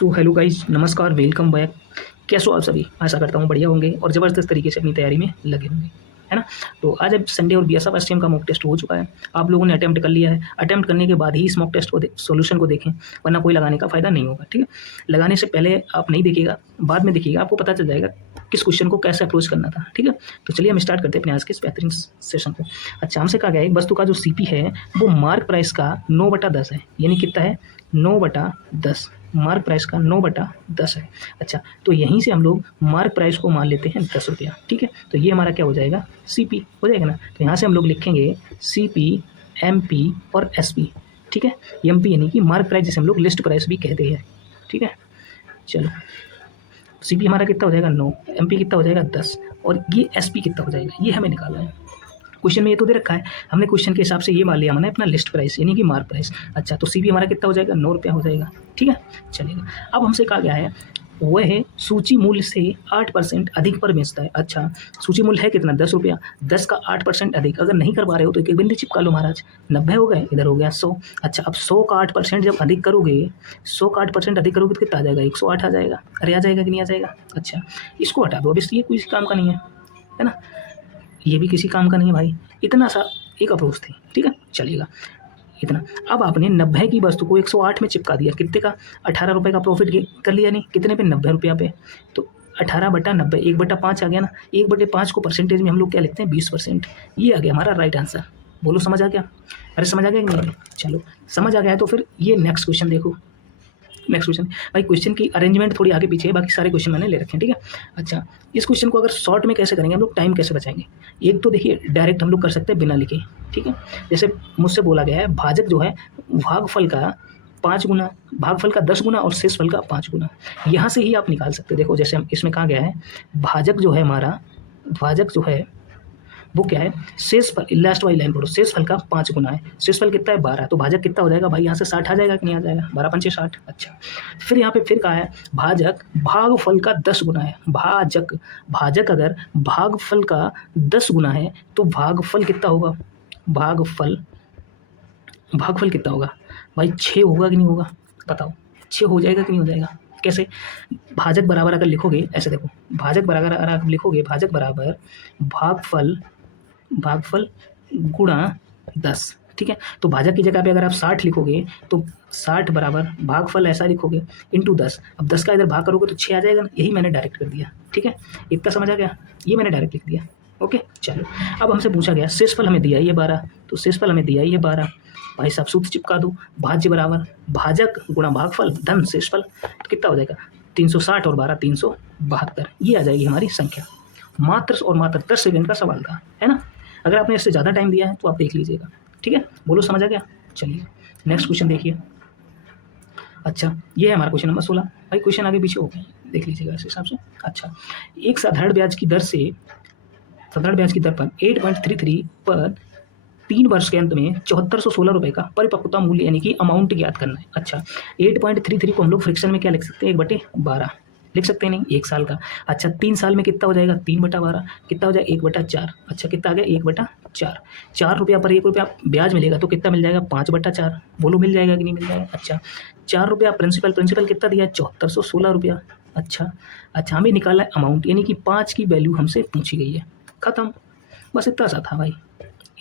So hello guys, नमस्कार, welcome back. कैसे हो आप सभी? आशा करता हूँ बढ़िया होंगे और ज़बरदस्त तरीके से अपनी तैयारी में लगे होंगे, है ना। तो आज अब संडे और बीएसएफ एसटीएम का मॉक टेस्ट हो चुका है। आप लोगों ने अटेम्प्ट कर लिया है। अटेम्प्ट करने के बाद ही इस मॉक टेस्ट को सॉल्यूशन को देखें, वरना कोई लगाने का फ़ायदा नहीं होगा। ठीक है, लगाने से पहले आप नहीं देखिएगा, बाद में देखिएगा, आपको पता चल जाएगा किस क्वेश्चन को कैसे अप्रोच करना था। ठीक है, तो चलिए हम स्टार्ट करते हैं अपने आज के इस बेहतरीन सेशन को। अच्छा, हमसे कहा गया है एक वस्तु का जो सीपी है वो मार्क प्राइस का 9/10 है, यानी कितना है 9/10। मार्क प्राइस का 9/10 है। अच्छा, तो यहीं से हम लोग मार्क प्राइस को मान लेते हैं 10 रुपया। ठीक है, तो ये हमारा क्या हो जाएगा, सीपी हो जाएगा ना। तो यहाँ से हम लोग लिखेंगे सीपी, एमपी और एसपी। ठीक है, एमपी यानी कि मार्क प्राइस, जिसे हम लोग लिस्ट प्राइस भी कहते हैं। ठीक है, चलो सीपी हमारा कितना हो जाएगा 9, एमपी कितना हो जाएगा 10 और ये एसपी कितना हो जाएगा, ये हमें निकालना है। क्वेश्चन में ये तो दे रखा है, हमने क्वेश्चन के हिसाब से ये मान लिया हमने अपना लिस्ट प्राइस यानी कि मार्क प्राइस। अच्छा, तो सीपी हमारा कितना हो जाएगा 9 रुपया हो जाएगा। ठीक है, चलेगा। अब हमसे कहा गया है वह है सूची मूल्य से 8% अधिक पर बेचता है। अच्छा, सूची मूल्य है कितना 10 रुपया, 10 का 8% अधिक। अगर नहीं कर पा रहे हो तो एक बिंदी चिपका लो महाराज, 90 हो गए, इधर हो गया 100। अच्छा, अब 100 का 8% जब अधिक करोगे, 100 का 8% अधिक करोगे तो कितना आ जाएगा, 108 आ जाएगा। अरे आ जाएगा कि नहीं आ जाएगा। अच्छा, इसको हटा दो, अब इसलिए कोई काम का नहीं है ना, ये भी किसी काम का नहीं है भाई। इतना सा एक अप्रोच थी। ठीक है, चलिएगा इतना। अब आपने 90 की वस्तु को 108 में चिपका दिया, कितने का 18 रुपये का प्रॉफिट कर लिया। नहीं, कितने पे 90 रुपया पे, तो 18/90 1/5 आ गया ना। 1/5 को परसेंटेज में हम लोग क्या लिखते हैं 20%। ये आ गया हमारा राइट आंसर। बोलो समझ आ गया? अरे समझ आ गया कि नहीं आ गया? चलो समझ आ गया है तो फिर ये नेक्स्ट क्वेश्चन देखो। नेक्स्ट क्वेश्चन भाई, क्वेश्चन की अरेंजमेंट थोड़ी आगे पीछे है, बाकी सारे क्वेश्चन मैंने ले रखे हैं। ठीक है, अच्छा इस क्वेश्चन को अगर शॉर्ट में कैसे करेंगे हम लोग, टाइम कैसे बचाएंगे। एक तो देखिए डायरेक्ट हम लोग कर सकते हैं बिना लिखे। ठीक है, जैसे मुझसे बोला गया है भाजक जो है भागफल का 5 गुना, भागफल का 10 गुना और शेषफल का 5 गुना, यहाँ से ही आप निकाल सकते हैं। देखो जैसे हम इसमें कहा गया है भाजक जो है हमारा, भाजक जो है वो क्या है, शेषफल, लास्ट वाली लाइन पढ़ो, शेषफल का 5 गुना है। शेषफल कितना है 12, तो भाजक कितना हो जाएगा भाई, यहाँ से 60 आ जाएगा कि नहीं आ जाएगा, 12×5 = 60। अच्छा, फिर यहाँ पे फिर कहा है भाजक भागफल का 10 गुना है। भाजक, भाजक अगर भागफल का 10 गुना है तो भागफल कितना होगा, भागफल, भागफल कितना होगा भाई, 6 होगा कि नहीं होगा, बताओ 6 हो जाएगा कि नहीं हो जाएगा। कैसे, भाजक बराबर अगर लिखोगे ऐसे देखो, भाजक बराबर अगर आप लिखोगे भाजक बराबर भागफल, भागफल गुणा 10। ठीक है, तो भाजक की जगह पे अगर आप 60 लिखोगे तो 60 बराबर भागफल ऐसा लिखोगे इंटू 10। अब 10 का इधर भाग करोगे तो 6 आ जाएगा ना, यही मैंने डायरेक्ट कर दिया। ठीक है, इतना समझ आ गया, ये मैंने डायरेक्ट लिख दिया। ओके, चलो अब हमसे पूछा गया शेषफल हमें दिया ये 12, तो शेषफल हमें दिया ये 12। भाई साहब सूत्र चिपका दो, भाज्य बराबर भाजक गुणा भागफल धन शेषफल, तो कितना हो जाएगा 360 और 12 372। ये आ जाएगी हमारी संख्या। मात्र और मात्र 10 सेकंड का सवाल था, है ना। अगर आपने इससे ज़्यादा टाइम दिया है तो आप देख लीजिएगा। ठीक है, बोलो समझ आ गया। चलिए नेक्स्ट क्वेश्चन देखिए। अच्छा, ये है हमारा क्वेश्चन नंबर 16। भाई क्वेश्चन आगे पीछे हो गए, देख लीजिएगा इस हिसाब से। अच्छा, एक साधारण ब्याज की दर से, साधारण ब्याज की दर पर 8.33 पर 3 वर्ष के अंत में 7416 रुपये का परिपक्वता मूल्य यानी कि अमाउंट ज्ञात करना है। अच्छा, 8.33 को हम लोग फ्रिक्शन में क्या लिख सकते हैं, 1/12 लिख सकते हैं, नहीं 1 साल का। अच्छा, 3 साल में कितना हो जाएगा 3/12, कितना हो जाएगा 1/4। अच्छा, कितना आ गया 1/4। 4 रुपया पर 1 रुपया ब्याज मिलेगा तो कितना मिल जाएगा 5/4। बोलो मिल जाएगा कि नहीं मिल जाएगा। अच्छा, 4 रुपया प्रिंसिपल, प्रिंसिपल कितना दिया 7416 रुपया। अच्छा, अच्छा हमें निकाला है अमाउंट, यानी कि 5 की वैल्यू हमसे पूछी गई है। खत्म, बस इतना सा था भाई,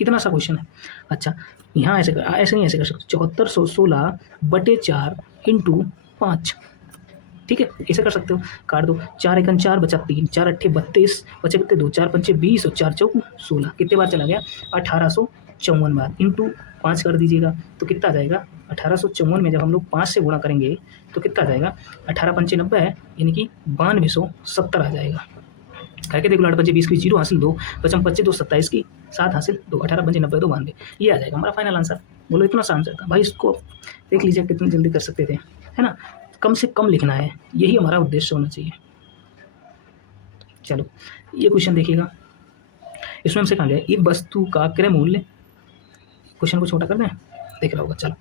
इतना सा क्वेश्चन है। अच्छा, यहाँ ऐसे नहीं ऐसे कर सकते, 7416/4 इंटू 5। ठीक है, ऐसे कर सकते हो, काट दो, 4 एकन 4 बचा 3, 4 अट्ठे 32, बचे कितने 2, 4 पंचे 20 और 4 चौक 16। कितने बार चला गया 1854 बार, इंटू 5 कर दीजिएगा तो कितना आ जाएगा 1854 में जब हम लोग 5 से गुणा करेंगे तो कितना आ जाएगा 18 पंचे 90 है, यानी कि 9270 आ जाएगा। करके देख लो, 8 पंचे 20 की 0 हासिल 2, बचम 25 2 27 की 7 हासिल 2, 18 पंचे 90 2 92। ये आ जाएगा हमारा फाइनल आंसर। बोलो इतना सा आंसर था भाई, इसको देख लीजिए कितनी जल्दी कर सकते थे, है ना। कम से कम लिखना है, यही हमारा उद्देश्य होना चाहिए। चलो ये क्वेश्चन देखिएगा, इसमें हमसे कहा गया एक वस्तु का क्रय मूल्य, क्वेश्चन को छोटा कर दें, देख रहा होगा। चलो,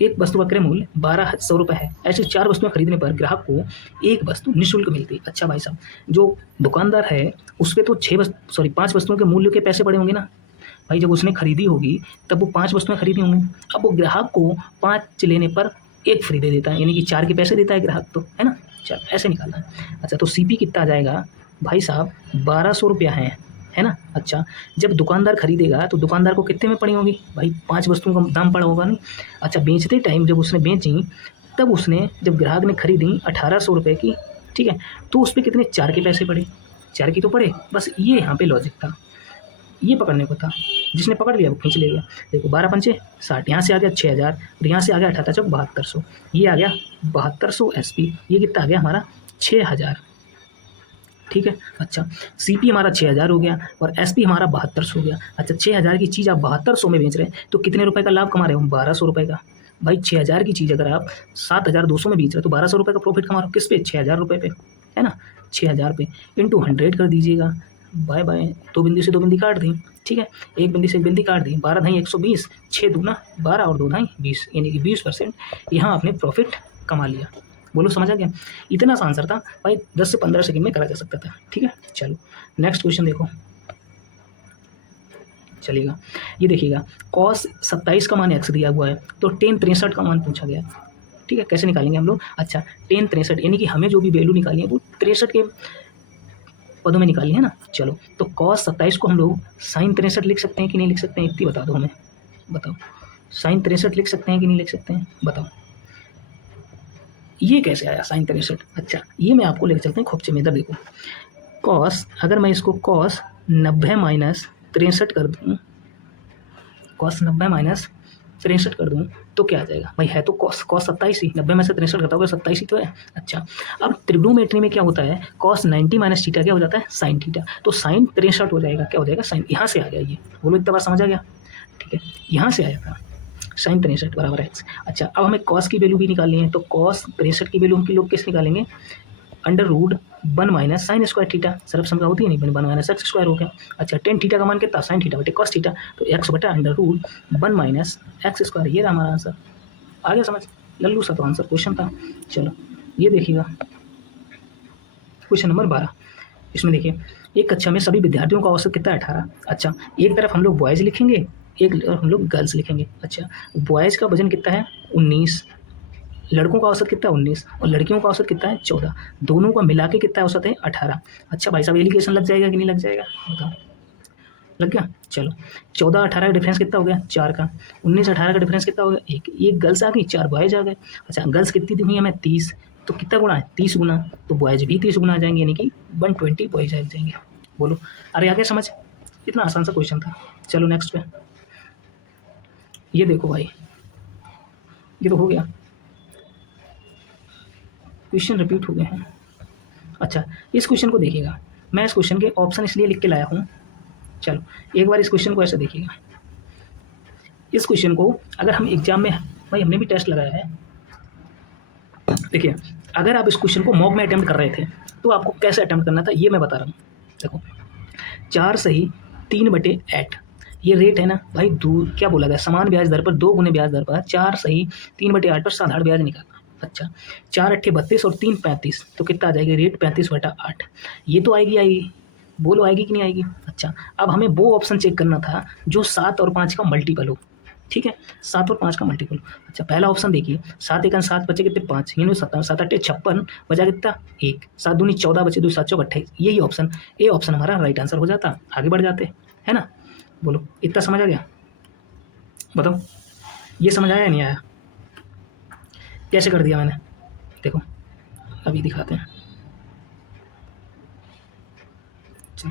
एक वस्तु का क्रय मूल्य 1200 रुपये है। ऐसी 4 वस्तुएं खरीदने पर ग्राहक को एक वस्तु निःशुल्क मिलती है। अच्छा भाई साहब, जो दुकानदार है उसके तो 5 वस्तुओं के मूल्य के पैसे पड़े होंगे ना भाई, जब उसने खरीदी होगी तब वो 5 वस्तुएं खरीदी होंगी। अब वो ग्राहक को 5 लेने पर एक फ्री दे देता है, यानी कि 4 के पैसे देता है ग्राहक, तो है ना। चल ऐसे निकालना है। अच्छा तो सीपी कितना आ जाएगा भाई साहब, 1200 रुपया है ना। अच्छा जब दुकानदार खरीदेगा तो दुकानदार को कितने में पड़ी होगी भाई, 5 वस्तुओं का दाम पड़ा होगा नहीं। अच्छा बेचते टाइम जब उसने बेची, तब उसने जब ग्राहक ने खरीदी 1800 रुपये की, ठीक है, तो उस पर कितने 4 के पैसे पड़े, 4 की तो पड़े। बस ये यहाँ पे लॉजिक था, ये पकड़ने को था। जिसने पकड़ लिया वो खींच ले गया। देखो 12 पंचे 60, यहाँ से आ गया 6000 और यहाँ से आ गया 18 चौक 7200, ये आ गया 7200 एसपी, ये कितना आ गया हमारा 6000, ठीक है। अच्छा सीपी हमारा 6000 हो गया और एसपी हमारा 7200 हो गया। अच्छा 6000 की चीज़ आप 7200 में बेच रहे हैं तो कितने रुपए का लाभ कमा रहे हो, 1200 रुपये का। भाई 6000 की चीज़ अगर आप 7200 में बेच रहे हो तो 1200 रुपये का प्रॉफिट कमा रहे हो, किस पे, 6000 रुपये पे, है ना। 6000 पे इंटू 100 कर दीजिएगा। बाय बाय, 2 बिंदी से 2 बिंदी काट दी, ठीक है, 1 बिंदी से 1 बिंदी काट दी, 12 ढाई 120, 6 दूना 12 और 2 ढाई 20, यानी कि 20% यहाँ आपने प्रॉफिट कमा लिया। बोलो समझ आ गया। इतना सा आंसर था भाई, 10 से 15 सेकंड में करा जा सकता था, ठीक है। चलो नेक्स्ट क्वेश्चन देखो, चलिएगा ये देखिएगा, कॉस 27 का मान एक्स दिया हुआ है तो टेन 63 का मान पूछा गया है, ठीक है। कैसे निकालेंगे हम लोग, अच्छा टेन 63 यानी कि हमें जो भी वैल्यू निकाली है वो 63 के पदों में निकाली है ना। चलो तो कॉस 27 को हम लोग साइन 63 लिख सकते हैं कि नहीं लिख सकते हैं, इतनी बता दो हमें, बताओ। साइन 63 लिख सकते हैं कि नहीं लिख सकते हैं, बताओ। ये कैसे आया साइन 63, अच्छा ये मैं आपको लेकर चलते हैं खोपचे में। इधर देखो, कॉस, अगर मैं इसको कॉस 90 माइनस 63 कर दूँ, कॉस 90 माइनस 63 कर दूँ तो क्या आ जाएगा भाई, है तो कॉस 27 ही, 90 में से 63 घटा होगा 27 ही तो है। अच्छा अब त्रिग्नोमेट्री में क्या होता है, कॉस 90 माइनस थीटा क्या हो जाता है, साइन थीटा, तो साइन 63 हो जाएगा, क्या हो जाएगा साइन, यहाँ से आ गया ये, बोलो इतना बार समझ आ गया, ठीक है, यहाँ से आया था साइन 63 बराबर एक्स। अच्छा अब हमें कॉस की वैल्यू भी निकालनी है, तो कॉस 63 की वैल्यू हम लोग कैसे निकालेंगे, under root 1 minus sine square theta, सरफ समझा होती है नहीं, 1 माइनस एक्स स्क्वायर हो गया। अच्छा टेन थीटा का मान कितना, साइन थीटा बटे कॉस थीटा, तो एक्स बटा under root 1 minus X square, ये रहा हमारा आंसर। आ गया समझ, लल्लू सा तो आंसर क्वेश्चन था। चलो ये देखिएगा क्वेश्चन नंबर 12, इसमें देखिए एक कक्षा में सभी विद्यार्थियों का औसत कितना है, 18। अच्छा एक तरफ हम लोग बॉयज़ लिखेंगे, एक तरफ हम लोग गर्ल्स लिखेंगे। अच्छा बॉयज़ का वजन कितना है 19, लड़कों का औसत कितना है 19 और लड़कियों का औसत कितना है 14, दोनों का मिला के कितना औसत है 18। अच्छा भाई साहब एलिगेशन लग जाएगा कि नहीं लग जाएगा, बताओ। लग गया। चलो 14 18 का डिफरेंस कितना हो गया 4 का, 19 18 का डिफरेंस कितना हो गया 1, एक गर्ल्स आ गई 4 बॉयज आ गए। अच्छा गर्ल्स कितनी हुई हमें 30, तो कितना गुना है 30 गुना, तो बॉयज भी 30 गुना आ जाएंगे, यानी कि 120 बॉयज आ जाएंगे। बोलो अरे आगे समझ, इतना आसान सा क्वेश्चन था। चलो नेक्स्ट पे, ये देखो भाई, ये तो हो गया, क्वेश्चन रिपीट हो गए हैं। अच्छा इस क्वेश्चन को देखिएगा, मैं इस क्वेश्चन के ऑप्शन इसलिए लिख के लाया हूँ। चलो एक बार इस क्वेश्चन को ऐसे देखिएगा, इस क्वेश्चन को अगर हम एग्जाम में, भाई हमने भी टेस्ट लगाया है, देखिए अगर आप इस क्वेश्चन को मॉक में अटेम्प्ट कर रहे थे तो आपको कैसे अटेम्प्ट करना था ये मैं बता रहा हूँ। देखो 4 सही 3/8 ये रेट है ना भाई, दूर क्या बोला गया, समान ब्याज दर पर 2 गुने ब्याज दर पर 4 सही 3/8 पर साधारण ब्याज निकालना। अच्छा 4 अट्ठे 32 और 3 35, तो कितना आ जाएगी रेट 35/8, ये तो आएगी, बोलो आएगी कि नहीं आएगी। अच्छा अब हमें वो ऑप्शन चेक करना था जो 7 और 5 का मल्टीपल हो, ठीक है 7 और 5 का मल्टीपल। अच्छा पहला ऑप्शन देखिए, 7 एकन 7 बचे कितने 5, ये 7 अट्ठे 56 बचा कितना 1, 7 दूनी 14 बचे 2 7 चौक 28, यही ऑप्शन, ए ऑप्शन हमारा राइट आंसर हो जाता, आगे बढ़ जाते, है ना। बोलो इतना समझ आ गया, बताओ ये समझ आया नहीं आया, कैसे कर दिया मैंने, देखो अभी दिखाते हैं। चलो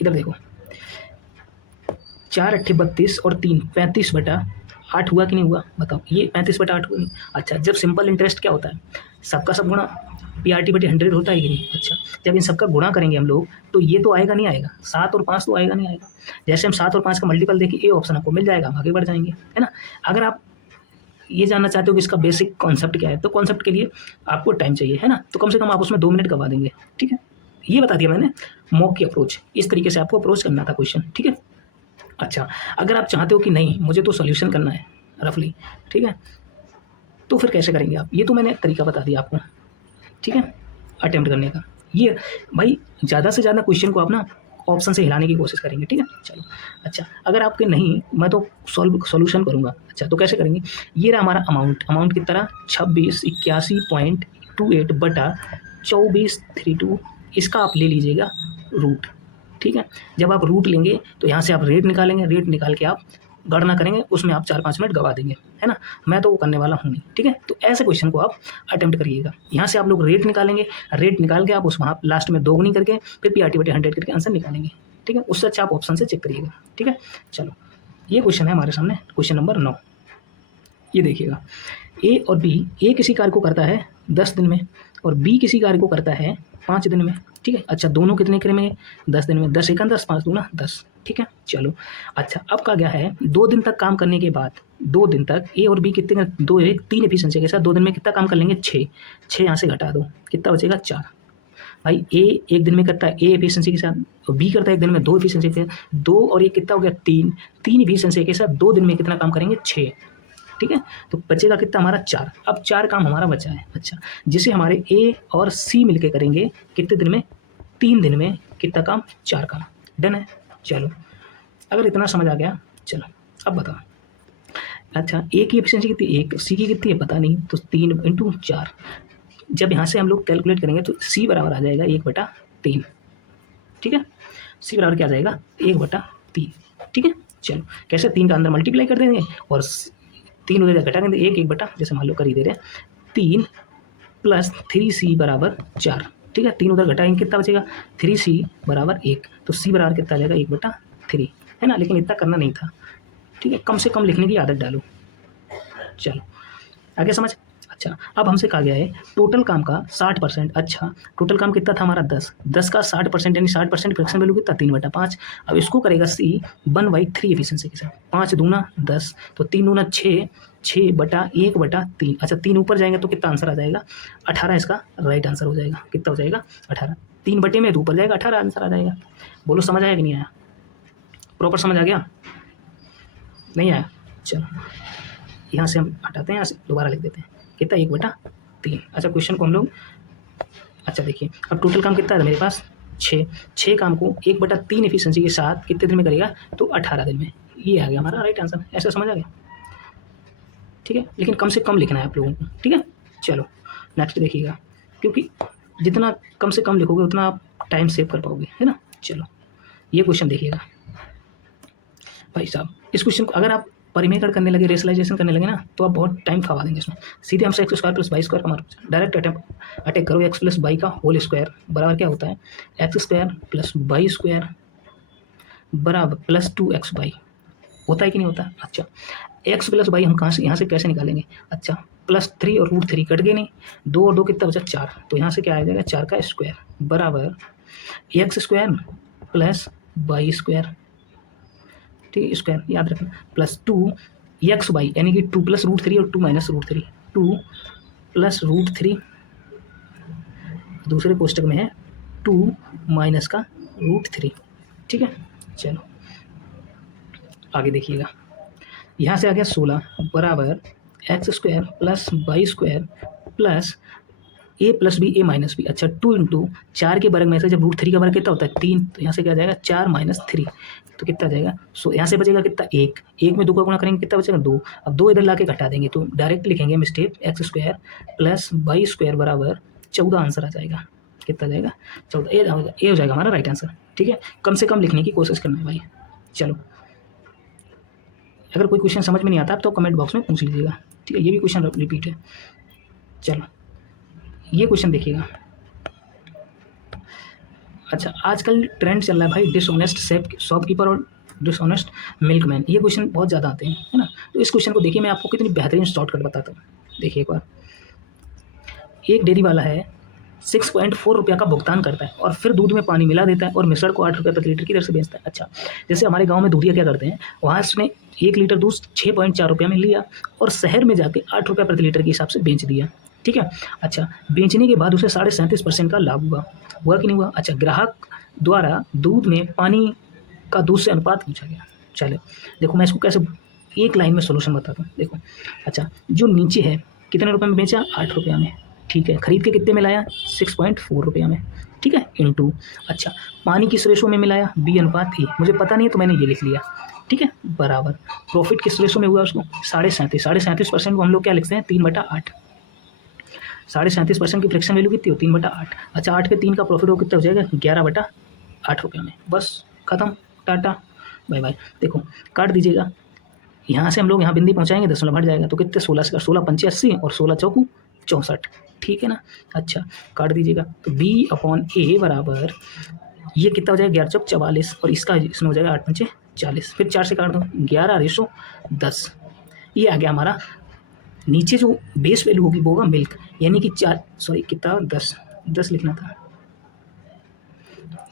इधर देखो, 4 अट्ठे 32 और 3 35/8 हुआ कि नहीं हुआ, बताओ ये 35/8 हुआ नहीं। अच्छा जब सिंपल इंटरेस्ट क्या होता है, सबका सब गुणा PRT/100 होता है कि नहीं। अच्छा जब इन सबका गुणा करेंगे हम लोग तो ये तो आएगा नहीं आएगा, 7 और 5 तो आएगा नहीं आएगा। जैसे हम 7 और 5 का मल्टीपल देखिए, ए ऑप्शन आपको मिल जाएगा, हम आगे बढ़ जाएंगे, है ना। अगर आप ये जानना चाहते हो कि इसका बेसिक कॉन्सेप्ट क्या है, तो कॉन्सेप्ट के लिए आपको टाइम चाहिए, है ना, तो कम से कम आप उसमें 2 मिनट गवा देंगे, ठीक है। ये बता दिया मैंने मॉक की अप्रोच, इस तरीके से आपको अप्रोच करना था क्वेश्चन, ठीक है। अच्छा अगर आप चाहते हो कि नहीं मुझे तो सॉल्यूशन करना है रफली, ठीक है, तो फिर कैसे करेंगे आप, ये तो मैंने तरीका बता दिया आपको, ठीक है, अटेम्प्ट करने का। ये भाई ज़्यादा से ज़्यादा क्वेश्चन को आप ना ऑप्शन से हिलाने की कोशिश करेंगे, ठीक है। चलो अच्छा, अगर आपके नहीं, मैं तो सॉल्यूशन करूँगा। अच्छा तो कैसे करेंगे, ये रहा हमारा अमाउंट की तरह 2681.28 बटा 2432, इसका आप ले लीजिएगा रूट, ठीक है। जब आप रूट लेंगे तो यहाँ से आप रेट निकालेंगे, रेट निकाल के आप गणना करेंगे, उसमें आप 4-5 मिनट गवा देंगे, है ना। मैं तो वो करने वाला हूँ नहीं, ठीक है। तो ऐसे क्वेश्चन को आप अटेम्प्ट करिएगा। यहाँ से आप लोग रेट निकालेंगे, रेट निकाल के आप उसमें आप लास्ट में दोगुनी करके फिर PRT/100 करके आंसर निकालेंगे, ठीक है। उससे अच्छा आप ऑप्शन से चेक करिएगा, ठीक है। चलो ये क्वेश्चन है हमारे सामने, क्वेश्चन नंबर 9। ये देखिएगा, ए और बी, ए किसी कार्य को करता है 10 दिन में और बी किसी कार्य को करता है 5 दिन में, ठीक है। अच्छा दोनों कितने करेंगे, 10 दिन में, 10 एकम 10, 5 दूना 10, ठीक है। चलो अच्छा, अब का क्या है, 2 दिन तक काम करने के बाद, 2 दिन तक ए और बी कितने, 2 1 3 एफिशिएंसी के साथ 2 दिन में कितना काम कर लेंगे, 6 यहाँ से घटा दो, कितना बचेगा 4। भाई ए एक दिन में करता है, ए एफिशिएंसी के साथ, और बी करता है एक दिन में 2 एफिशिएंसी के साथ, 2 और 1 कितना हो गया 3 एफिशिएंसी के साथ 2 दिन में कितना काम करेंगे 6, ठीक है। तो बचेगा कितना हमारा 4। अब 4 काम हमारा बचा है। अच्छा, जिसे हमारे ए और सी मिलके करेंगे कितने दिन में, 3 दिन में, कितना काम, 4 काम, डन है। चलो अगर इतना समझ आ गया, चलो अब बताओ। अच्छा ए की एफिशिएंसी कितनी, 1, सी की कितनी है पता नहीं, तो 3 × 4, जब यहाँ से हम लोग कैलकुलेट करेंगे तो सी बराबर आ जाएगा 1/3, ठीक है। सी बराबर क्या आ जाएगा 1/3, ठीक है। चलो कैसे, 3 का अंदर मल्टीप्लाई कर देंगे और 3 उधर घटा देंगे, 1 जैसे मान लो कर ही दे रहे हैं, 3 + 3c = 4, ठीक है। 3 उधर घटाएंगे कितना बचेगा, 3c = 1, तो c बराबर कितना आ जाएगा 1/3, है ना। लेकिन इतना करना नहीं था, ठीक है, कम से कम लिखने की आदत डालो। चलो आगे समझ। अच्छा अब हमसे कहा गया है टोटल काम का 60%। अच्छा टोटल काम कितना था हमारा 10 का 60% यानी 60% फ्रैक्शन वैल्यू कितना 3/5। अब इसको करेगा सी 1/3 एफिशिएंसी के साथ, 5 दूना 10, तो 3 दूना 6, 6/1/3। अच्छा 3 ऊपर जाएंगे तो कितना आंसर आ जाएगा 18, इसका राइट आंसर हो जाएगा, कितना हो जाएगा 18, 3 बटे में 2 ऊपर जाएगा 18 आंसर आ जाएगा। बोलो समझ आया कि नहीं आया, प्रॉपर समझ आ गया, नहीं आया। चलो यहाँ से हम हटाते हैं, यहाँ से दोबारा लिख देते हैं, कितना 1/3। अच्छा क्वेश्चन को हम लोग, अच्छा देखिए अब टोटल काम कितना है मेरे पास 6 काम को 1/3 एफिशिएंसी के साथ कितने दिन में करेगा, तो 18 दिन में। ये आ गया हमारा राइट आंसर, ऐसा समझ आ गया, ठीक है। लेकिन कम से कम लिखना है आप लोगों को, ठीक है। चलो नेक्स्ट देखिएगा, क्योंकि जितना कम से कम लिखोगे उतना आप टाइम सेव कर पाओगे, है ना। चलो ये क्वेश्चन देखिएगा भाई साहब, इस क्वेश्चन को अगर आप परिमेय करने लगे, रेशनलाइजेशन करने लगे ना, तो आप बहुत टाइम खवा देंगे इसमें। सीधे हमसे x² + y² का मान डायरेक्ट अटैक करो, x + y का होल स्क्वायर बराबर क्या होता है, x² + y² बराबर +2xy, होता है कि नहीं होता। अच्छा x + y हम कहाँ से, यहाँ से कैसे निकालेंगे, अच्छा +3 और √3 कट गए नहीं, 2 और 2 कितना बचा 4, तो यहाँ से क्या आ जाएगा 4 का स्क्वायर बराबर x² + y², ठीक है, स्क्वायर याद रखना, +2xy यानी कि 2 + √3 और 2 - √3, 2 + √3, दूसरे कोष्टक में है 2 - का √3, ठीक है। चलो आगे देखिएगा, यहाँ से आ गया 16 बराबर x² + y² plus a + b a - b। अच्छा 2 × 4 के वर्ग में से जब √3 का वर्ग कितना होता है 3, तो यहाँ से क्या आ जाएगा 4 - 3, तो कितना आ जाएगा, सो यहाँ से बचेगा कितना 1, 1 में 2 का गुणा करेंगे कितना बचेगा 2। अब 2 इधर ला के घटा देंगे तो डायरेक्ट लिखेंगे मिस्टेक, x² + y² बराबर 14 आंसर आ जाएगा, कितना आ जाएगा 14, ये हो जाएगा हमारा राइट आंसर, ठीक है। कम से कम लिखने की कोशिश करना है भाई। चलो अगर कोई क्वेश्चन समझ में नहीं आता तो कमेंट बॉक्स में पूछ लीजिएगा, ठीक है। ये भी क्वेश्चन रिपीट है। चलो ये क्वेश्चन देखिएगा, अच्छा आजकल ट्रेंड चल रहा है भाई डिसऑनेस्ट शॉपकीपर और डिसऑनेस्ट मिल्कमैन, ये क्वेश्चन बहुत ज़्यादा आते हैं, है ना। तो इस क्वेश्चन को देखिए, मैं आपको कितनी बेहतरीन शॉर्टकट बताता हूँ। देखिए एक बार, एक डेयरी वाला है 6.4 रुपये का भुगतान करता है और फिर दूध में पानी मिला देता है और मिश्रण को 8 रुपये प्रति लीटर की दर से बेचता है। अच्छा जैसे हमारे गांव में दूधिया क्या करते हैं, वहाँ उसने 1 लीटर दूध 6.4 रुपये में लिया और शहर में जाके 8 रुपये प्रति लीटर के हिसाब से बेच दिया, ठीक है। अच्छा बेचने के बाद उसे 37.5% का लाभ हुआ कि नहीं हुआ। अच्छा ग्राहक द्वारा दूध में पानी का दूध से अनुपात पूछा गया। चलो देखो मैं इसको कैसे एक लाइन में सोल्यूशन बताता हूँ। देखो अच्छा जो नीचे है कितने रुपये में बेचा 8 रुपये में, ठीक है। खरीद के कितने में लाया 6.4 रुपये में, ठीक ठीक है, इनटू अच्छा पानी किस रेशो में मिलाया, बी अनुपात ए, मुझे पता नहीं है तो मैंने ये लिख लिया, ठीक है, बराबर प्रॉफिट किस रेशो में हुआ उसको 37.5% को हम लोग क्या लिखते हैं 3/8, 37.5% की फ्रैक्शन वैल्यू कितनी हो 3/8, अच्छा 8 के 3 का प्रॉफिट वो कितना हो जाएगा 11/8 रुपये में, बस खत्म, टाटा बाय बाय। देखो काट दीजिएगा, यहाँ से हम लोग यहाँ बिंदी पहुँचाएंगे 10 हट जाएगा तो कितने 16 और 16 चौकू 64, ठीक है ना। अच्छा काट दीजिएगा तो B/A बराबर ये कितना हो जाएगा 11×44 और इसका इसमें हो जाएगा 8×5 = 40, फिर 4 से काट दो 11:10, ये आ गया हमारा। नीचे जो बेस वैल्यू होगी वो होगा मिल्क, यानी कि 4 कितना 10 लिखना था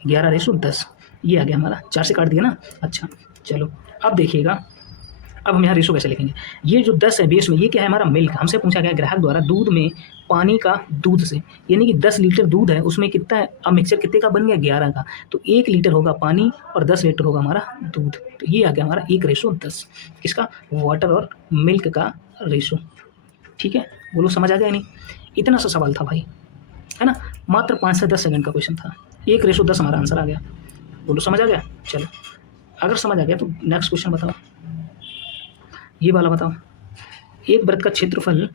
11:10, ये आ गया हमारा, 4 से काट दिया ना। अच्छा चलो अब देखिएगा, अब हम यहाँ रेशो कैसे लिखेंगे, ये जो 10 है बेस में ये क्या है हमारा मिल्क, हमसे पूछा गया ग्राहक द्वारा दूध में पानी का दूध से, यानी कि 10 लीटर दूध है उसमें कितना है, अब मिक्सचर कितने का बन गया 11 का, तो 1 लीटर होगा पानी और 10 लीटर होगा हमारा दूध, तो ये आ गया हमारा 1:10 किसका, वाटर और मिल्क का रेशो, ठीक है। बोलो समझ आ गया नहीं, इतना सा सवाल था भाई, है ना, मात्र 5 से 10 सेकंड का क्वेश्चन था, 1:10 हमारा आंसर आ गया। बोलो समझ आ गया, चलो अगर समझ आ गया तो नेक्स्ट क्वेश्चन बताओ, ये वाला बताओ। एक वृत्त का क्षेत्रफल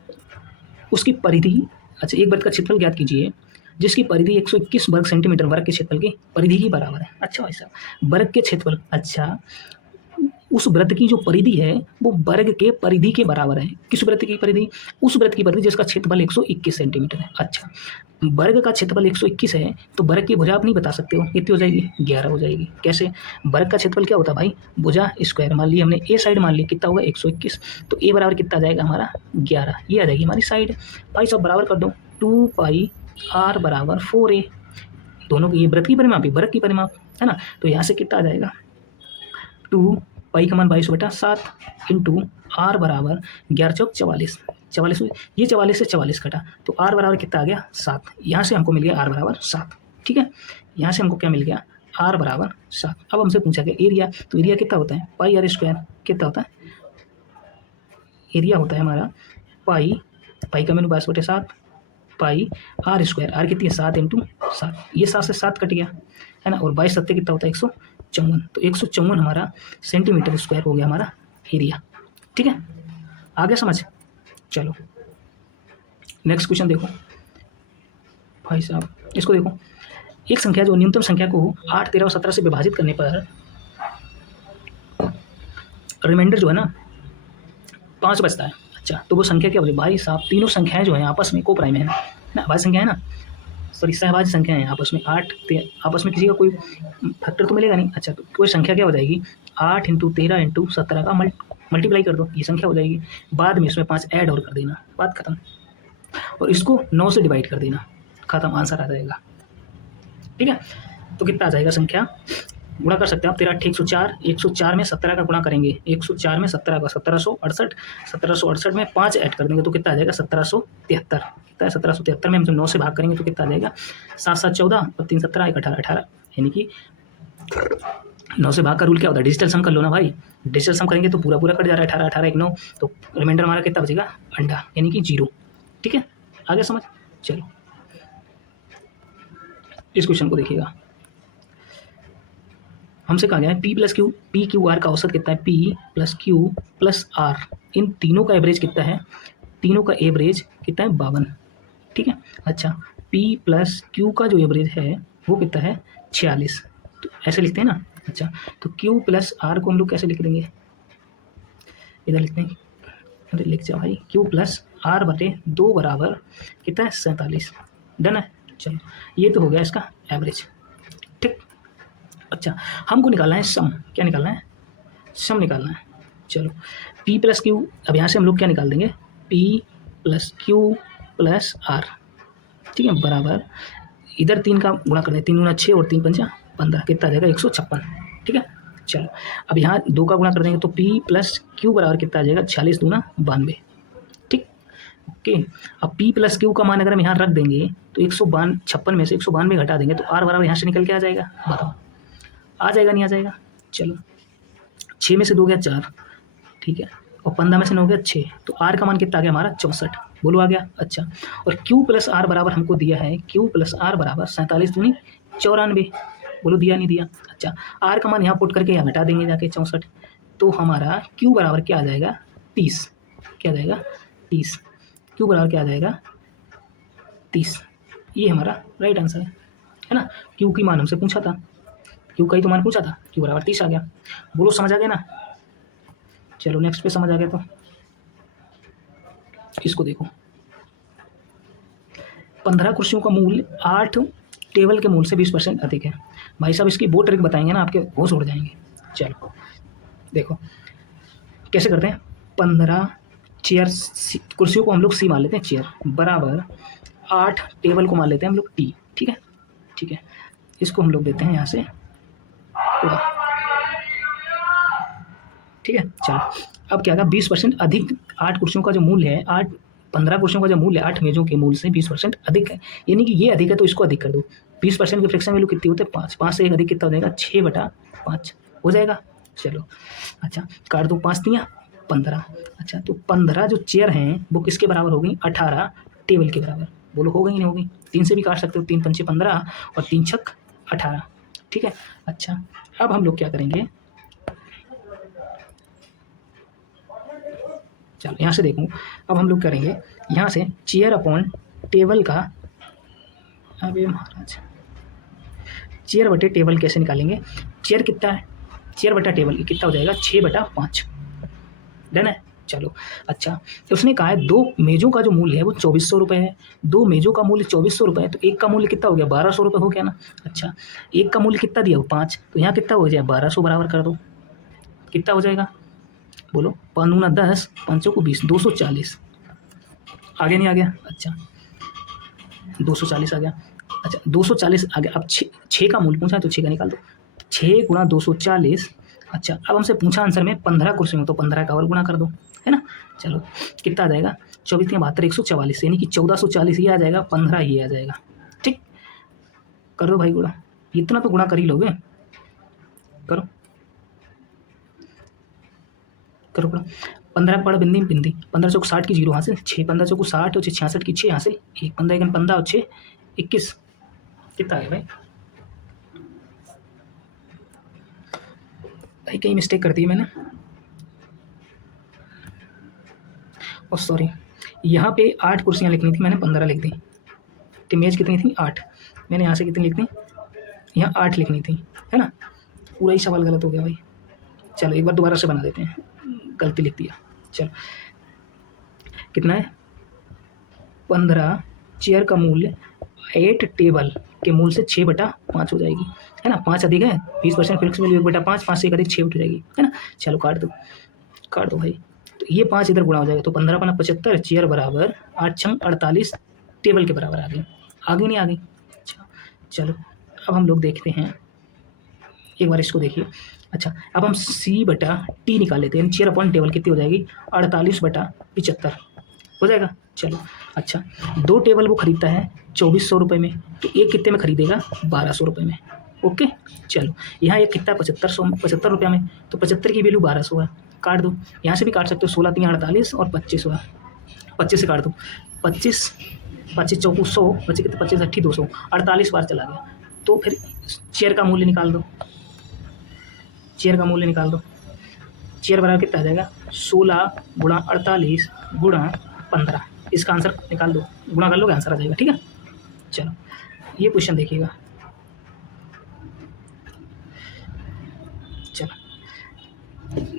उसकी परिधि, अच्छा एक वृत्त का क्षेत्रफल ज्ञात कीजिए जिसकी परिधि 121 वर्ग सेंटीमीटर वर्ग के क्षेत्रफल की परिधि की बराबर है। अच्छा भाई साहब वर्ग के क्षेत्रफल, अच्छा उस वृत्त की जो परिधि है वो वर्ग के परिधि के बराबर है, किस वृत्त की परिधि, उस वृत्त की परिधि जिसका क्षेत्रफल 121 सेंटीमीटर है। अच्छा वर्ग का क्षेत्रफल 121 है तो वर्ग की भुजा आप नहीं बता सकते हो, कितनी हो जाएगी 11 हो जाएगी। कैसे, वर्ग का क्षेत्रफल क्या होता है भाई, भुजा स्क्वायर, मान ली हमने ए साइड मान ली कितना होगा 121, तो ए बराबर कितना आ जाएगा हमारा 11, ये आ जाएगी हमारी साइड। भाई सब बराबर कर दो 2πr बराबर 4a, दोनों की ये वृत्त की परिमाप वर्ग की परिमाप है ना, तो यहाँ से कितना आ जाएगा 2 पाई का मान 22/7 इंटू आर बराबर 11×44, 44 ये 44 से 44 कटा तो आर बराबर कितना आ गया 7, यहाँ से हमको मिल गया आर बराबर 7, ठीक है, यहाँ से हमको क्या मिल गया आर बराबर 7। अब हमसे पूछा गया एरिया, तो एरिया कितना होता है πr² कितना होता है, एरिया होता है हमारा पाई का मान 22/7 पाई r², आर कितनी है 7 × 7, ये 7 से 7 कट गया है ना, और 22×7 कितना होता है 154, तो 154 हमारा सेंटीमीटर स्क्वायर हो गया हमारा एरिया, ठीक है, आ गया समझ। चलो नेक्स्ट क्वेश्चन देखो भाई साहब, इसको देखो, एक संख्या जो न्यूनतम संख्या को 8, 13 और 17 से विभाजित करने पर रिमाइंडर जो है ना 5 बचता है। अच्छा तो वो संख्या क्या होगी भाई साहब, तीनों संख्याएं जो हैं आपस में को प्राइम है ना, भाज्य संख्या है ना, सॉरी सहभाज्य संख्या है आपस में, 8 आपस में किसी का कोई फैक्टर तो मिलेगा नहीं। अच्छा तो कोई संख्या क्या हो जाएगी 8 × 13 × 17 का मल्टीप्लाई कर दो, ये संख्या हो जाएगी, बाद में इसमें 5 ऐड और कर देना, बात खत्म, और इसको 9 से डिवाइड कर देना, खत्म, आंसर आ जाएगा, ठीक है। तो कितना आ जाएगा संख्या, गुणा कर सकते हैं आप 13 × 104, 104 में 17 का गुणा करेंगे, 104 में 17 का 1768, 1768 में 5 ऐड कर देंगे तो कितना आ जाएगा 1773, कितना है 1773 में हम जब 9 से भाग करेंगे तो कितना आ जाएगा 7 7 14 और 3 17 1 18 18, यानी कि 9 से भाग का रूल क्या होता है, डिजिटल सम कर लो ना भाई, डिजिटल सम करेंगे तो पूरा पूरा कट जा रहा है 18 18 1 9, तो रिमाइंडर हमारा कितना बचेगा अंडा, यानी कि 0, ठीक है, आगे समझ। चलो इस क्वेश्चन को देखिएगा, हमसे कहा गया है पी क्यू आर का औसत कितना है, P plus Q plus R, इन तीनों का एवरेज कितना है, तीनों का एवरेज कितना है 52, ठीक है। अच्छा पी प्लस क्यू का जो एवरेज है वो कितना है 46, तो ऐसे लिखते हैं ना। अच्छा तो क्यू प्लस आर को हम लोग कैसे लिख देंगे, इधर लिखते हैं, अरे लिख जाओ भाई, क्यू प्लस आर बटे 2 बराबर कितना है 47, डन है। चलो ये तो हो गया इसका एवरेज, ठीक। अच्छा हमको निकालना है सम, क्या निकालना है, सम निकालना है। चलो P प्लस क्यू, अब यहाँ से हम लोग क्या निकाल देंगे P plus Q plus R, ठीक है, बराबर इधर 3 का गुणा कर दें, 3 × 6 और 3 × 5 = 15, कितना आ जाएगा 156, ठीक है। चलो अब यहाँ 2 का गुणा कर देंगे तो P प्लस क्यू बराबर कितना आ जाएगा 46 दूना 92, ठीक, ओके। अब P प्लस क्यू का मान अगर हम यहाँ रख देंगे तो 156 में से 192 घटा देंगे तो आर बराबर यहाँ से निकल के आ जाएगा, बताओ आ जाएगा नहीं आ जाएगा। चलो 6 में से 2 गया 4, ठीक है, और 15 में से 9 गया 6, तो आर का मान कितना आ गया हमारा 64, बोलो आ गया। अच्छा, और Q प्लस आर बराबर हमको दिया है, Q प्लस आर बराबर 47 दूनी 94। बोलो दिया नहीं दिया। अच्छा, आर का मान यहाँ पुट करके यहाँ घटा देंगे जाके 64, तो हमारा Q बराबर क्या आ जाएगा 30। क्या आ जाएगा 30। Q बराबर क्या आ जाएगा 30। ये हमारा राइट आंसर है ना। Q की मान हमसे पूछा था, Q का ही तो मान पूछा था, Q बराबर 30 आ गया। बोलो समझ आ गया ना। चलो नेक्स्ट पे समझ आ गया तो इसको देखो। 15 कुर्सियों का मूल्य 8 टेबल के मूल्य से 20% अधिक है। भाई साहब इसकी वो ट्रिक बताएंगे ना, आपके होश उड़ जाएंगे। चलो देखो कैसे करते हैं। 15 चेयर कुर्सियों को हम लोग सी मान लेते हैं, चेयर बराबर 8 टेबल को मान लेते हैं हम लोग टी। ठीक है, ठीक है, इसको हम लोग देते हैं यहाँ से पूरा। ठीक है, चलो अब क्या था 20% अधिक। 8 कुर्सियों का जो मूल्य है, 15 कुर्सियों का जो मूल्य है 8 मेजों के मूल्य से 20% अधिक है, यानी कि ये अधिक है तो इसको अधिक कर दो। 20% की फ्रैक्शन वैल्यू कितनी होती है 5, 5 से एक अधिक कितना हो जाएगा 6/5 हो जाएगा। चलो अच्छा, काट दो 5 तियाँ 15। अच्छा, तो 15 जो चेयर हैं वो किसके बराबर हो गई 18 टेबल के बराबर। बोलो हो गई नहीं हो गई। 3 से भी काट सकते हो, 3 पंचे 15 और 3 छक 18। ठीक है, अच्छा अब हम लोग क्या करेंगे, चलो यहाँ से देखूँ। अब हम लोग करेंगे यहाँ से चेयर अपॉन टेबल का, अबे महाराज चेयर बटे टेबल कैसे निकालेंगे। चेयर कितना है, चेयर बटा टेबल ये कितना हो जाएगा 6/5। डन है। चलो अच्छा, तो उसने कहा है 2 मेज़ों का जो मूल्य है वो 2400 रुपये है। 2 मेज़ों का मूल्य 2400 रुपये है, तो एक का मूल्य कितना हो गया 1200 रुपये हो गया ना। अच्छा, एक का मूल्य कितना दिया हो 5, तो यहाँ कितना हो जाए 1200 बराबर कर दो। कितना हो जाएगा बोलो, 5 दूना 10, 5 चौको 20, 240। आगे नहीं आ गया। अच्छा 240 आ गया। अच्छा 240 आ गया। अब 6 का मूल्य पूछा है तो 6 का निकाल दो। 6 गुणा 240। अच्छा अब हमसे पूछा आंसर में 15 कुर्सी में, तो 15 का और गुणा कर दो, है ना। चलो कितना आ जाएगा 24 या 72 144, यानी कि 1440 ये आ जाएगा, 15 ये आ जाएगा। ठीक, कर दो भाई गुणा, इतना तो गुणा कर ही लोगे। करो करो करो। 15 पड़ बिंदी बिंदी, 15 चौक 60 की 0 हासिल, 6 15 चौक 60 और 66 की 6 हासिल, 1 15 1 15 और 6 21। कितना आ गया भाई, भाई कहीं मिस्टेक कर दी मैंने, और सॉरी यहाँ पे 8 कुर्सियाँ लिखनी थी, मैंने 15 लिख दी। तो मेज कितनी थी 8, मैंने यहाँ से कितनी लिख दी, यहाँ 8 लिखनी थी, है ना। पूरा ही सवाल गलत हो गया भाई। चलो एक बार दोबारा से बना देते हैं, गलती लिख दिया। चलो कितना है 15 चेयर का मूल्य 8 टेबल के मूल्य से 6/5 हो जाएगी, है ना। 5 अधिक है 20% फिक्स वैल्यू 1/5, 5 से एक अधिक 6 हो जाएगी, है ना। चलो काट दो भाई। तो ये 5 इधर गुणा हो जाएगा, तो 15 × 75 चेयर बराबर 8 × 48 टेबल के बराबर आ गई। आगे नहीं आ गई। अच्छा चलो अब हम लोग देखते हैं, एक बार इसको देखिए। अच्छा अब हम C/T निकाल लेते हैं, चेयर अपॉन टेबल कितनी हो जाएगी 48/75 हो जाएगा। चलो अच्छा 2 टेबल वो खरीदता है 2400 रुपये में, तो एक कितने में खरीदेगा 1200 रुपये में। ओके चलो यहाँ एक कितना 75 रुपये में, तो 75 की वैल्यू 1200 है। काट दो, यहाँ से भी काट सकते हो, 16 3 48 और 25 हुआ, 25 से काट दो, 25 25 चौको 100, बचे कितने 25 80 200, 48 बार चला गया। तो फिर चेयर का मूल्य निकाल दो, चेयर का मूल्य निकाल दो। चेयर बराबर कितना आ जाएगा 16 × 48 × 15, इसका आंसर निकाल दो, गुणा कर लोगे आंसर आ जाएगा। ठीक है चलो ये क्वेश्चन देखिएगा। चलो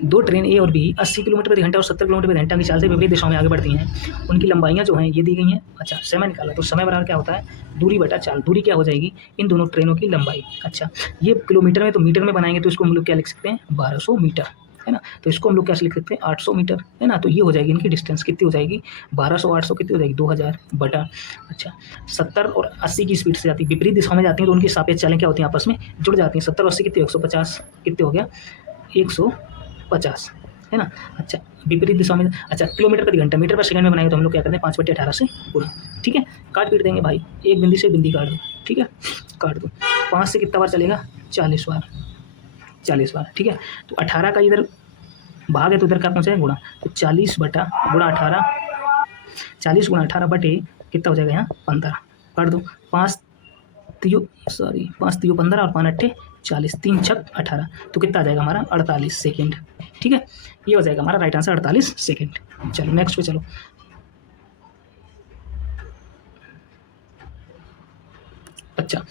2 ट्रेन ए और बी 80 किलोमीटर प्रति घंटा और 70 किलोमीटर प्रति घंटा की चाल से विपरीत दिशाओं में आगे बढ़ती हैं। उनकी लंबाइयाँ जो हैं ये दी गई हैं। अच्छा समय निकाला, तो समय बराबर क्या होता है दूरी बटा चाल। दूरी क्या हो जाएगी इन दोनों ट्रेनों की लंबाई। अच्छा ये किलोमीटर में, तो मीटर में बनाएंगे तो इसको हम लोग क्या लिख सकते हैं 1200 मीटर, है ना। तो इसको हम लोग कैसे लिख सकते हैं 800 मीटर, है ना। तो ये हो जाएगी इनकी डिस्टेंस, कितनी हो जाएगी 1200 800 कितनी हो जाएगी 2000 बटा। अच्छा 70 और 80 की स्पीड से जाती है, विपरीत दिशा में जाती हैं, तो उनकी सापेक्ष चालें क्या होती हैं आपस में जुड़ जाती हैं। 70 और 80 कितनी 150, कितने हो गया 150, है ना। अच्छा विपरीत दिशा में, अच्छा किलोमीटर प्रति घंटा, मीटर पर सेकंड में बनाएंगे तो हम लोग क्या करते हैं 5/18 से पूरा। ठीक है काट पीट देंगे भाई, एक बिंदी से बिंदी काट दो। ठीक है काट दो, 5 से कितना बार चलेगा 40 बार, 40 बार। ठीक है तो 18 का इधर भाग है तो इधर क्या पहुँचा है गुणा, तो 40 बटा गुणा 18 40 गुणा 18 बटे कितना हो जाएगा यहाँ 15, काट दो। 5 तियो 15 और 5 अट्ठे 40, 3 छक 18, तो कितना आ जाएगा हमारा 48 सेकेंड। ठीक है, ये हो जाएगा हमारा राइट आंसर 48 सेकेंड। चलो नेक्स्ट पे चलो। अच्छा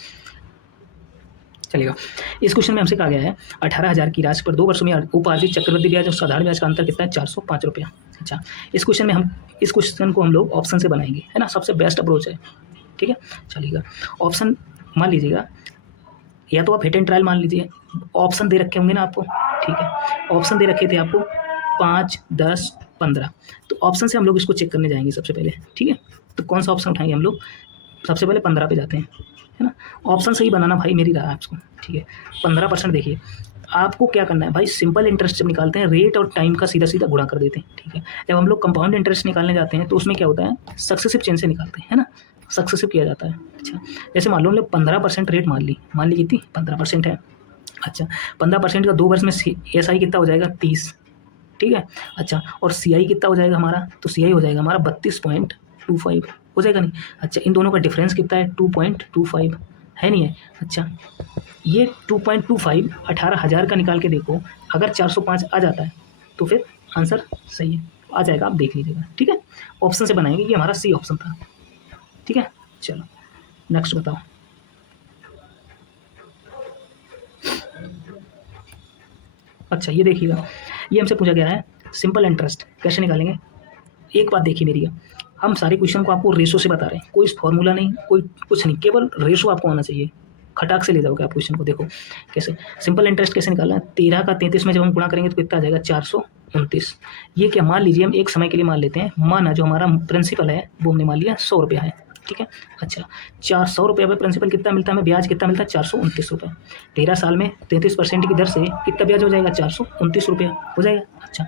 चलेगा। इस क्वेश्चन में हमसे कहा गया है 18,000 की राशि पर 2 वर्षों में उपार्जित चक्रवृद्धि ब्याज और साधारण ब्याज का अंतर कितना है 405 रुपया। अच्छा, इस क्वेश्चन में हम इस क्वेश्चन को हम लोग ऑप्शन से बनाएंगे, है ना, सबसे बेस्ट अप्रोच है। ठीक है, चलिएगा। ऑप्शन मान लीजिएगा, या तो आप हिट एंड ट्रायल मान लीजिए, ऑप्शन दे रखे होंगे ना आपको। ठीक है, ऑप्शन दे रखे थे आपको 5, 10, 15, तो ऑप्शन से हम लोग इसको चेक करने जाएंगे सबसे पहले। ठीक है, तो कौन सा ऑप्शन उठाएंगे हम लोग, सबसे पहले 15 पे जाते हैं, है ना। ऑप्शन सही बनाना भाई मेरी राय आपको। ठीक है, 15% देखिए, आपको क्या करना है भाई, सिंपल इंटरेस्ट जब निकालते हैं रेट और टाइम का सीधा सीधा गुणा कर देते हैं। ठीक है, जब हम लोग कंपाउंड इंटरेस्ट निकालने जाते हैं तो उसमें क्या होता है, सक्सेसिव चेन से निकालते हैं, है ना, सक्सेसिव किया जाता है। अच्छा, जैसे मान लो हम लोग 15% रेट मान ली कितनी 15% है। अच्छा, 15% का 2 वर्ष में SI कितना हो जाएगा 30। ठीक है, अच्छा, और CI कितना हो जाएगा हमारा, तो CI हो जाएगा हमारा 32.25 हो जाएगा नहीं। अच्छा, इन दोनों का डिफरेंस कितना है 2.25 है नहीं है। अच्छा, ये 2.25 18,000 का निकाल के देखो, अगर 405 आ जाता है तो फिर आंसर सही है, आ जाएगा, आप देख लीजिएगा। ठीक है, ऑप्शन से बनाएंगे, ये हमारा सी ऑप्शन था। ठीक है, चलो नेक्स्ट बताओ। अच्छा, ये देखिएगा, ये हमसे पूछा गया है सिंपल इंटरेस्ट कैसे निकालेंगे। एक बात देखिए मेरी, हम सारे क्वेश्चन को आपको रेशो से बता रहे हैं, कोई फॉर्मूला नहीं, कोई कुछ नहीं, केवल रेशो आपको आना चाहिए। खटाक से ले जाओगे आप क्वेश्चन को। देखो कैसे सिंपल इंटरेस्ट कैसे निकालना है, 13 का 33 में जब हम गुणा करेंगे तो कितना आ जाएगा 429। ये क्या मान लीजिए, हम एक समय के लिए मान लेते हैं, माना जो हमारा प्रिंसिपल है वो हमने मान लिया 100 रुपया है। ठीक है, अच्छा, 400 रुपये पे प्रिंसिपल कितना मिलता है हमें, ब्याज कितना मिलता है 429 रुपये। 13 साल में 33% की दर से कितना ब्याज हो जाएगा 429 रुपया हो जाएगा। अच्छा,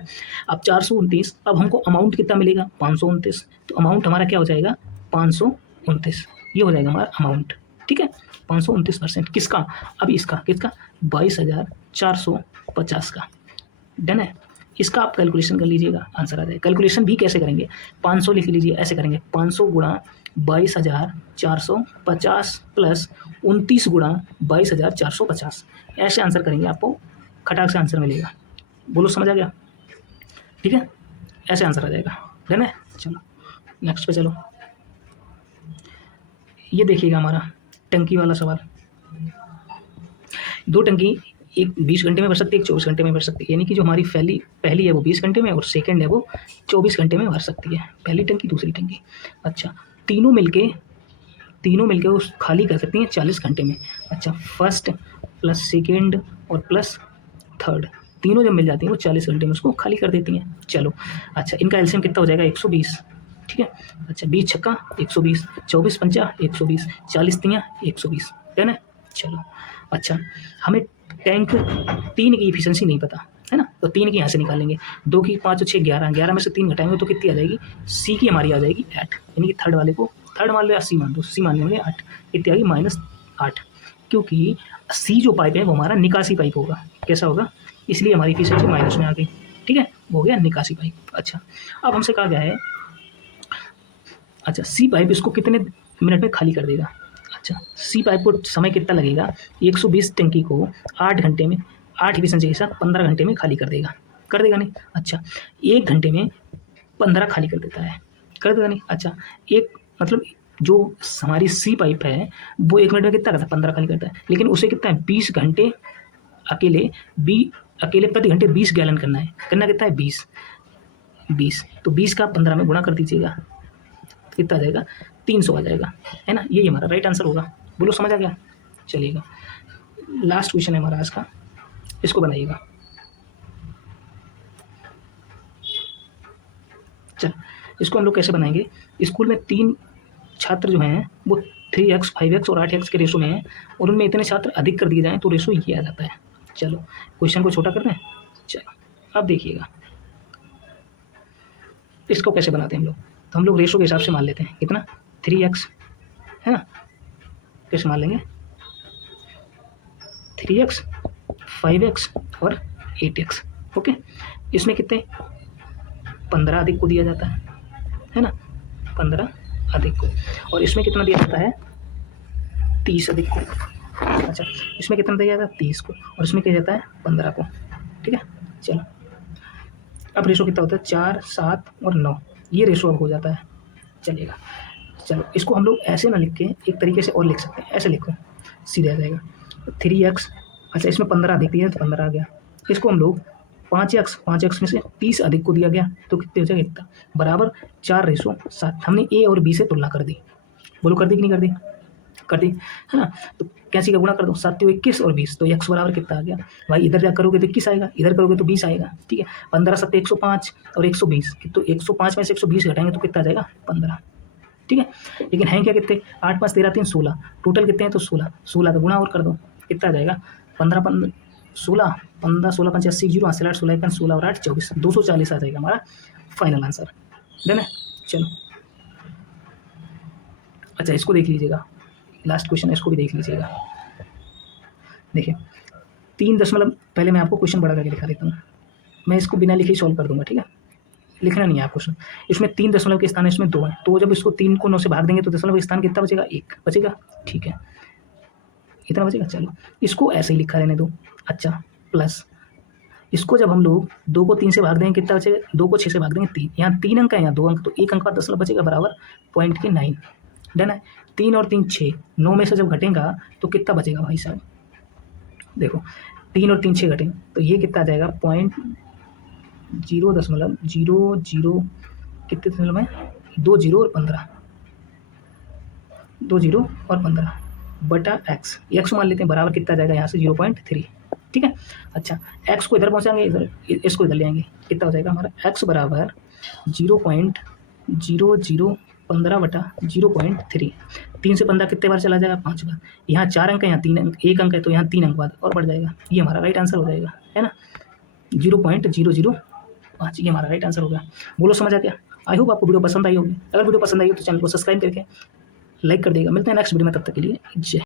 अब 429, अब हमको अमाउंट कितना मिलेगा 529, तो अमाउंट हमारा क्या हो जाएगा 529, ये हो जाएगा हमारा अमाउंट। ठीक है, 529% किसका, अब इसका किसका 22,450 का। डन है, इसका आप कैलकुलेशन कर लीजिएगा, आंसर आ जाएगा। कैलकुलेशन भी कैसे करेंगे, 500 लिख लीजिए, ऐसे करेंगे 500 गुणा 22,450 प्लस 29 गुणा 22,450, ऐसे आंसर करेंगे, आपको खटाक से आंसर मिलेगा। बोलो समझ आ गया। ठीक है, ऐसे आंसर आ जाएगा। डन है, चलो नेक्स्ट पे चलो। ये देखिएगा हमारा टंकी वाला सवाल। 2 टंकी, एक 20 घंटे में भर सकती है, एक 24 घंटे में भर सकती है, यानी कि जो हमारी पहली है वो 20 घंटे में और सेकंड है वो 24 घंटे में भर सकती है, पहली टंकी दूसरी टंकी। अच्छा, तीनों मिलके उस खाली कर सकती हैं 40 घंटे में। अच्छा, फर्स्ट प्लस सेकेंड और प्लस थर्ड, तीनों जब मिल जाती हैं वो 40 घंटे में उसको खाली कर देती हैं। चलो, अच्छा, इनका एलसीएम कितना हो जाएगा 120। ठीक है, अच्छा, 20 छक्का 120, 24 पंचा 120, 40 तियाँ 120। डन है, चलो। अच्छा, हमें टैंक 3 की इफिशिएंसी नहीं पता है ना, तो 3 की यहाँ से निकालेंगे, 2 की 5 और 6 11 में से 3 घटाएंगे तो कितनी आ जाएगी, सी की हमारी आ जाएगी 8, यानी कि थर्ड वाले को थर्ड मान लो या सी मान दो, सी मानने वाले 8, कितनी आ गई -8, क्योंकि सी जो पाइप है वो हमारा निकासी पाइप होगा। कैसा होगा, इसलिए हमारी इफिशिएंसी माइनस में आ गई। ठीक है, वो हो गया निकासी पाइप। अच्छा, अब हमसे कहा गया है, अच्छा, सी पाइप इसको कितने मिनट में खाली कर देगा। अच्छा, सी पाइप को समय कितना लगेगा, 120 टंकी को 8 घंटे में, 8 इफिशिएंसी के साथ 15 घंटे में खाली कर देगा नहीं। अच्छा, 1 घंटे में 15 खाली कर देता है, कर देगा नहीं। अच्छा, एक मतलब जो हमारी सी पाइप है वो 1 मिनट में कितना करता है 15 खाली करता है, लेकिन उसे कितना है 20 घंटे अकेले प्रति घंटे 20 गैलन करना कितना है 20, तो 20 का 15 में गुणा कर दीजिएगा, कितना आ जाएगा 300 आ जाएगा, है ना। ये हमारा राइट आंसर होगा। बोलो समझ आ गया। चलिएगा, लास्ट क्वेश्चन है हमारा आज का, इसको बनाइएगा। चल, इसको हम लोग कैसे बनाएंगे, स्कूल में 3 छात्र जो हैं वो 3x 5x और 8x के रेशो में हैं, और उनमें इतने छात्र अधिक कर दिए जाएँ तो रेशो ये आ जाता है। चलो, क्वेश्चन को छोटा कर दें। चलो, अब देखिएगा इसको कैसे बनाते हैं हम लोग, तो हम लोग रेशो के हिसाब से मान लेते हैं, कितना 3x है ना, कैसे मान लेंगे 3x 5x और 8x। ओके, इसमें कितने 15 अधिक को दिया जाता है ना, 15 अधिक को, और इसमें कितना दिया जाता है 30 अधिक को। अच्छा, इसमें कितना दिया जाता है 30 को, और इसमें क्या जाता है 15 को। ठीक है, चलो अब रेशो कितना होता है 4, 7 और 9, ये रेशो अब हो जाता है। चलिएगा, चलो इसको हम लोग ऐसे ना लिख के एक तरीके से और लिख सकते हैं, ऐसे लिखो सीधे आ जाएगा 3x। अच्छा, इसमें 15 अधिक दिया है तो 15 आ गया। इसको हम लोग 5x में से 30 अधिक को दिया गया तो कितने हो जाएगा इतना, बराबर 4:7। हमने a और b से तुलना कर दी, बोलो कर दी कि नहीं कर दी, कर दी है ना। तो कैसी का गुणा कर दो, 7 21 और 20, तो x बराबर कितना आ गया भाई, इधर जा करोगे तो 21 आएगा, इधर करोगे तो 20 आएगा। ठीक है, 15 7 105 और 120, तो 105 में से 120 घटाएंगे तो कितना आ जाएगा 15। ठीक है, लेकिन हैं क्या कितने, 8 5 13 3 16, टोटल कितने हैं तो 16, 16 का गुणा और कर दो कितना आ जाएगा 15 16 15 16 5 80 0 8 8 16 16 और 8 24, 240 आ जाएगा हमारा फाइनल आंसर। डन है, चलो अच्छा इसको देख लीजिएगा, लास्ट क्वेश्चन है, इसको भी देख लीजिएगा। देखिए 3 दशमलव, पहले मैं आपको क्वेश्चन बड़ा करके दिखा देता हूँ, मैं इसको बिना लिखे ही सॉल्व कर दूंगा। ठीक है, लिखना नहीं है आपको क्वेश्चन। इसमें 3 दशमलव के स्थान है, इसमें 2 है, तो जब इसको 3 को 9 से भाग देंगे तो दशमलव के स्थान कितना बचेगा, 1 बचेगा। ठीक है, इतना बचेगा। चलो इसको ऐसे ही लिखा रहने दो। अच्छा, प्लस इसको जब हम लोग 2 को 3 से भाग देंगे कितना बचेगा, 2 को 6 से भाग देंगे 3, यहाँ 3 अंक है, यहाँ 2 अंक, तो 1 अंक का दशमलव बचेगा बराबर पॉइंट के 9। डन है, 3 और 3 6, 9 में से जब घटेगा तो कितना बचेगा भाई साहब, देखो 3 और 3 6 घटेंगे तो ये कितना आ जाएगा 0.000 कितने दशमलव में 2 0 और 15, 2 0 और 15 बटा एक्स, एक्स मान लेते हैं बराबर कितना जाएगा यहाँ से 0.3। ठीक है, अच्छा एक्स को इधर पहुँचाएंगे, इधर इसको इधर ले आएंगे, कितना हो जाएगा हमारा एक्स बराबर 0.0015 बटा 0.3। 3 से 15 कितने बार चला जाएगा 5 बार, यहाँ 4 अंक है, यहाँ 3 अंक, 1 अंक है तो यहाँ 3 अंक बाद और बढ़ जाएगा, ये हमारा राइट आंसर हो जाएगा, है ना 0.005, ये हमारा राइट आंसर हो गया। बोलो समझ आ गया, आई होप आपको वीडियो पसंद आई होगी। अगर वीडियो पसंद आई हो तो चैनल को सब्सक्राइब करके लाइक कर देगा। मिलते हैं नेक्स्ट वीडियो में, तब तक के लिए जय।